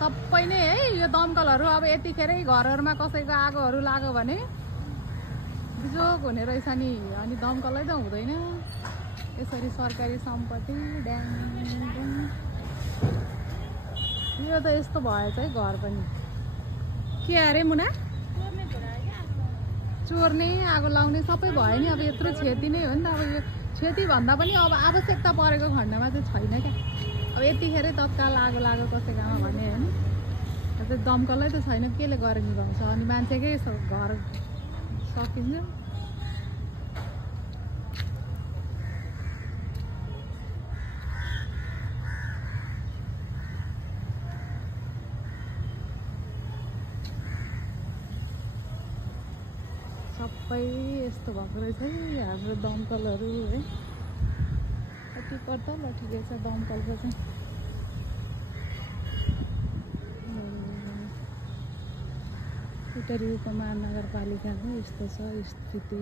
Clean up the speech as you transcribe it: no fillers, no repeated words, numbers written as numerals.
सबै नै है यो दमकलहरू अब यतिखेरै घरहरूमा कसैको आगोहरू लाग्यो भने बिजोग हुने रहेछ नि। अनि दमकलै त हुँदैन यसरी सरकारी सम्पत्ति ड्याङ ड्याङ। यो त यस्तो भएछ है घर पनि। के अरे मुना चोर्ने आगो लाउने सबै भयो नि। अब यत्रो क्षति नै हो नि त। अब यो क्षति भन्दा पनि अब आवश्यकता परेको खण्डमा चाहिँ छैन क्या। अब यतिखेरै तत्काल आगो लाग्यो कसैकोमा भने होइन। त्यो दमकलै त छैन केले गरेर निभाउँछ। अनि मान्छेकै घर सकिन्छ। सबै यस्तो भएको रहेछ है हाम्रो दमकलहरू है। कति पर्छ ल ठिकै छ दमकलको चाहिँ। उत्तरी उपमहानगरपालिकाको यस्तो छ स्थिति।